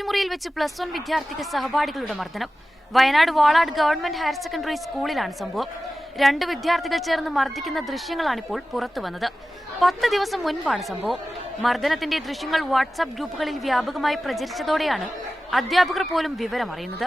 ശുചിമുറിയിൽ വെച്ച് +1 വിദ്യാർത്ഥിക്ക് സഹപാഠികളുടെ മർദ്ദനം. Wayanad Valad government higher secondary സ്കൂളിലാണ് സംഭവം. 2 വിദ്യാർത്ഥികൾ ചേർന്ന് മർദ്ദിക്കുന്ന ദൃശ്യങ്ങളാണിപ്പോൾ പുറത്തുവന്നത്. 10 ദിവസം മുൻപാണ് സംഭവം. മർദ്ദനത്തിന്റെ ദൃശ്യങ്ങൾ വാട്സ്ആപ്പ് ഗ്രൂപ്പുകളിൽ വ്യാപകമായി പ്രചരിച്ചതോടെയാണ് അധ്യാപകർ പോലും വിവരമറിയുന്നത്.